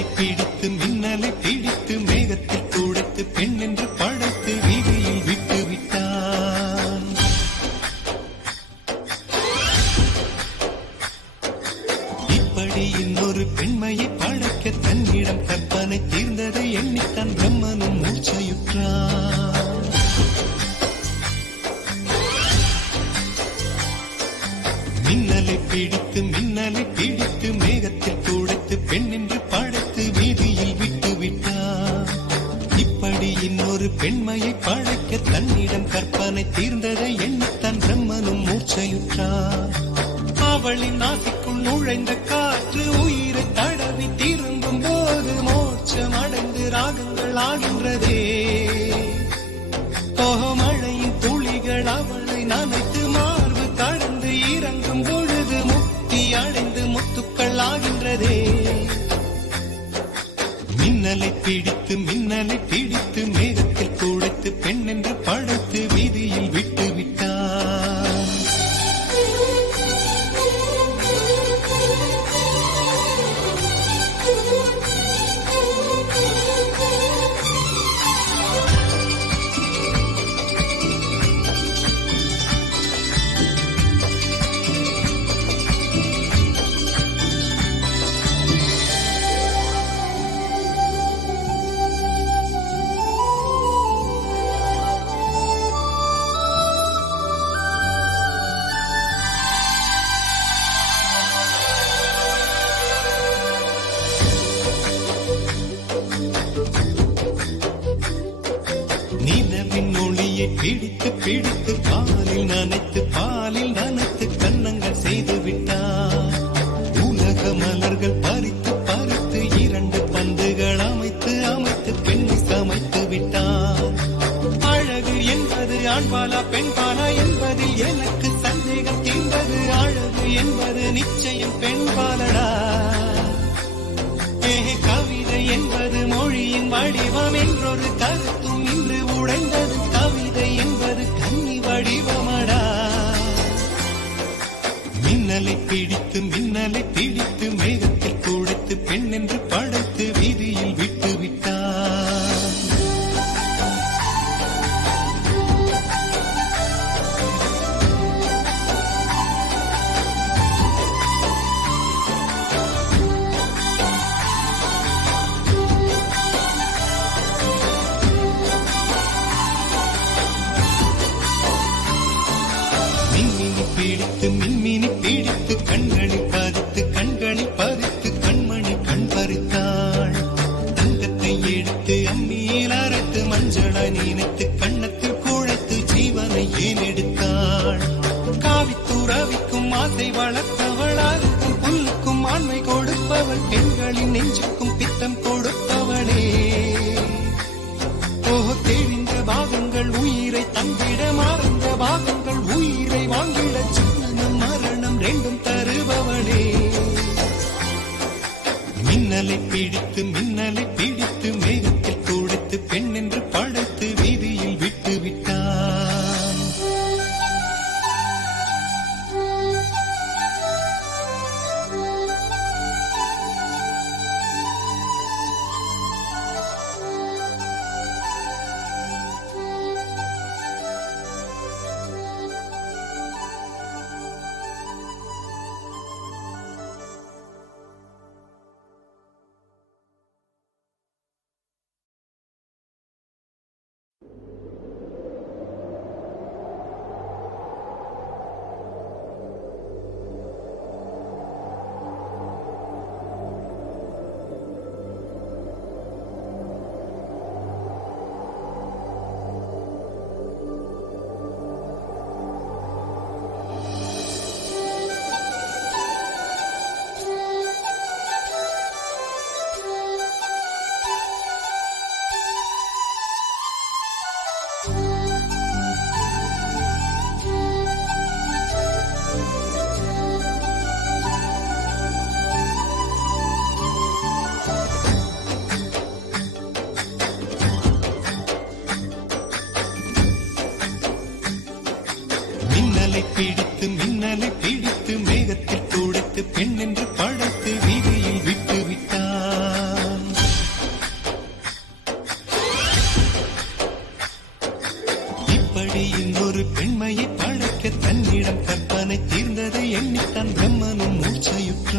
மின்னலை பிடித்து மின்னலை பிடித்து மேகத்தில் துடைத்து பெண் என்று படைத்து வீதியில் விட்டு விட்டான். இப்படி இன்னொரு பெண்மையை படைக்க தன்னிடம் கற்பனை தீர்ந்ததை எண்ணித்தான் பிரம்மனும் மூச்சையுற்றான். மின்னலை பிடித்து மின்னலை பிடித்து மேகத்தில் துடைத்து பெண் என்று படைத்து வீதியில் விட்டு விட்டார். இப்படி இன்னொரு பெண்மையை படைக்க தன்னிடம் கற்பனை தீர்ந்ததை எண்ணித்தான் பிரம்மனும் மூச்சையுற்றார். அவளின் நாசிக்குள் நுழைந்த காற்று உயிரை தடவி திரும்பும் போது மோட்சம் அடைந்து ராகங்கள் ஆகின்றதே. மழையின் துளிகள் அவளை நனைத்து மார்பு கடந்து இறங்கும் பொழுது முக்தி அடைந்து முத்துக்கள் ஆகின்றதே. மின்னலை பிடித்து மின்னலை பிடித்து மேகத்தில் துடைத்து பெண் என்று படைத்து வீதியில் விட்டு விட்டார். நிலவின் ஒளியை பிடித்து பிடித்து பாலில் நனைத்து கன்னங்கள் செய்து விட்டார். உலக மலர்கள் பறித்து பறித்து இரண்டு பந்துகள் அமைத்து அமைத்து பெண்ணை சமைத்து விட்டார். அழகு என்பது ஆண்பாலா பெண்பாலா என்பதில் எனக்கு சந்தேகம் தீர்ந்தது. அழகு என்பது நிச்சயம் பெண்பாலடா. கவிதை என்பது மொழியின் வடிவம் என்றொரு கருத்தும் இன்று உடைந்தது. கவிதை என்பது கன்னி வடிவமடா. மின்னலை பிடித்து மின்னலை பிடித்து மேகத்தில் துடைத்து பெண் என்று படைத்து வீதியில் விட்டு விட்டார். பிடித்து மின்மினி பிடித்து கண்களில் பறித்து கண்மணி கண் பறித்தாள். தங்கத்தை எடுத்து அம்மியில் அரைத்து மஞ்சளாய் நினைத்து கண்ணத்தில் குழைத்து ஜீவனை ஏன் எடுத்தாள். காவித்துறவிக்கும் ஆசை வளர்த்தவள் அருகும் புல்லுக்கும் ஆண்மை கொடுப்பவள் பெண்களின் நெஞ்சுக்கும் பித்தம் கொடுப்பவளே. தெரிந்த பாகங்கள் உயிரை தந்திட மறந்த பாகங்கள் உயிரை வாங்கிட ஜனனம் மரணம் ரெண்டும் தருபவளே. மின்னலை பிடித்து மின்னலை பிடித்து மேகத்தில் துடைத்து பெண் என்று படைத்து வீதியில் விட்டு விட்டார்.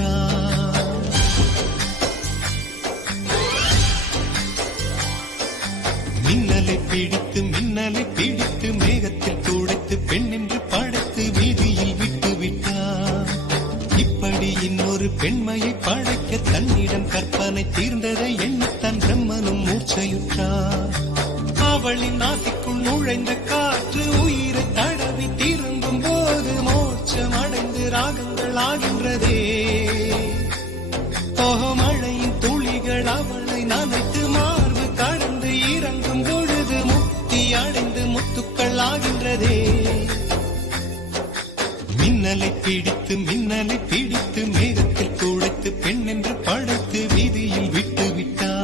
மூச்சையுற்றான். மின்னலை பிடித்து மேகத்தில் துடைத்து பெண் என்று படைத்து வீதியில் விட்டு விட்டான். இப்படி இன்னொரு பெண்மையை படைக்க தன்னிடம் கற்பனை தீர்ந்ததை எண்ணித்தான் பிரம்மனும் மூச்சையுற்றான். அவளின் நாசிக்குள் நுழைந்த காற்று உயிரை தடவி திரும்பும் போது மோட்சம் அடைந்து ராகங்கள் ஆகின்றதே. மழையின் துளிகள் அவளை நனைத்து மார்பு கடந்து இறங்கும் பொழுது முக்தி அடைந்து முத்துக்கள் ஆகின்றதே. மின்னலை பிடித்து மேகத்தில் துடைத்து பெண் என்று படைத்து வீதியில் விட்டு விட்டான்.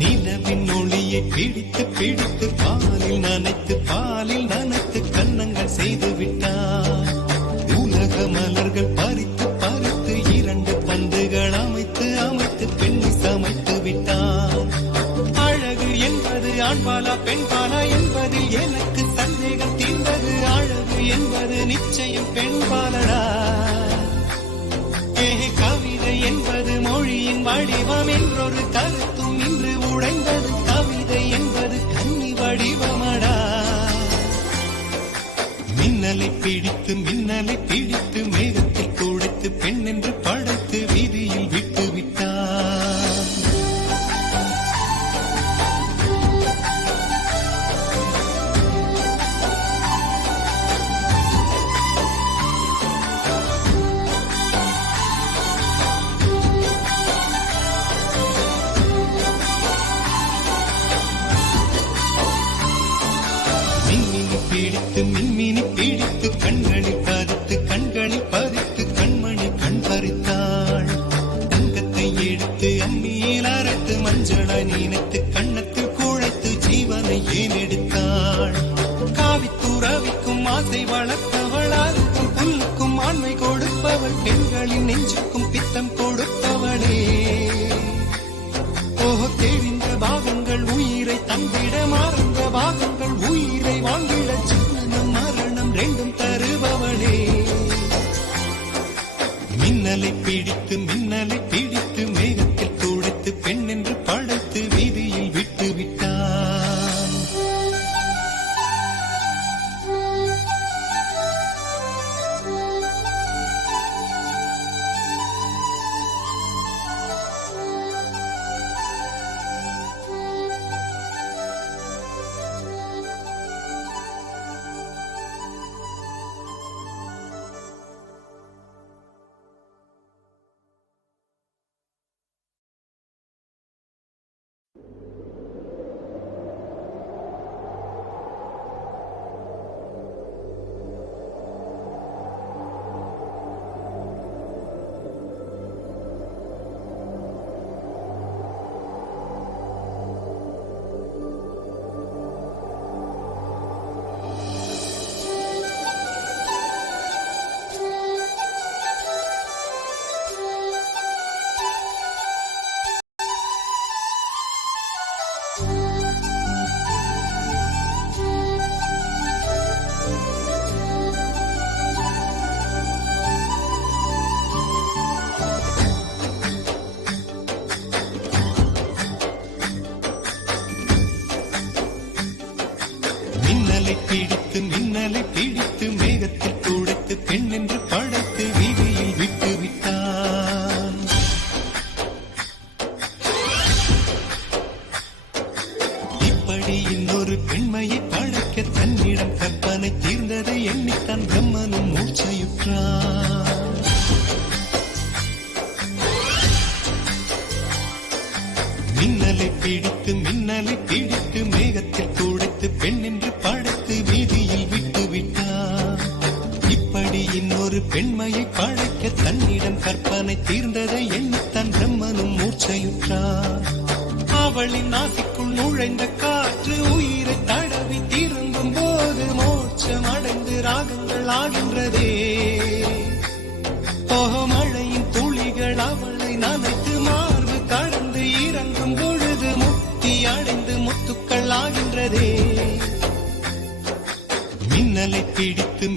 நிலவின் ஒளியை பிடித்து பாலில் நனைத்து கன்னங்கள் செய்து விட்டான். உலக மலர்கள் பறித்து இரண்டு பந்துகள் அமைத்து பெண்ணை சமைத்து விட்டான். அழகு என்பது ஆண்பாலா பெண்பாலா என்பதில் எனக்கு சந்தேகம் தீர்ந்தது. அழகு என்பது நிச்சயம் பெண்பாலடா. கவிதை என்பது மொழியின் வடிவம் என்றொரு கருத்தும் இன்று உடைந்தது. கவிதை என்பது கன்னி வடிவமடா. மின்னலை பிடித்து மேகத்தில் துடைத்து பெண் என்று படைத்து வீதியில் விட்டு விட்டான். மின்மினி பிடித்து கண்களில் பதித்து கண்மணி கண் பறித்தாள். தங்கத்தை எடுத்து அம்மியில் அரைத்து மஞ்சளை நினைத்து கண்ணத்தில் குழைத்து ஜீவனை ஏன் எடுத்தாள். காவித்துறவிக்கும் ஆசை வளர்த்தவள் அருக்கும் புல்லுக்கும் ஆண்மை கொடுப்பவள் பெண்களின் நெஞ்சுக்கும் பித்தம் கொடுப்பவளே. தெரிந்த பாகங்கள் உயிரை தந்திட மறந்த பாகங்கள் உயிரை வாங்கிட ஜீவனம் மரணம் ரெண்டும் தருபவளே. மின்னலை பிடித்து மேகத்தில் துடைத்து பெண் என்று படைத்து வீதியில் விட்டு விட்டான். மின்னலை பிடித்து மேகத்தில் துடைத்து பெண் என்று படைத்து வீதியில் விட்டு விட்டான். இப்படி இன்னொரு பெண்மையை படைக்க தன்னிடம் கற்பனை தீர்ந்ததை எண்ணித்தான் பிரம்மனும் மூச்சையுற்றான். மின்னலை பிடித்து மேகத்தில் துடைத்து பெண் என்று படைத்து வீதியில் விட்டு விட்டார். இப்படி இன்னொரு பெண்மையை படைக்க தன்னிடம் கற்பனை தீர்ந்ததை எண்ணித்தான் பிரம்மனும் மூர்ச்சையுற்றார். அவளின் நாசிக்குள் நுழைந்த காற்று உயிரை தடவி திரும்பும் போது மோட்சம் அடைந்து ராகங்கள் ஆகின்றதே. மழையின் துளிகள் அவளை நனைத்து மார்பு கடந்து இறங்கும் பொழுது முக்தி அடைந்து முத்துக்கள் ஆகின்றதே. மின்னலை பிடித்து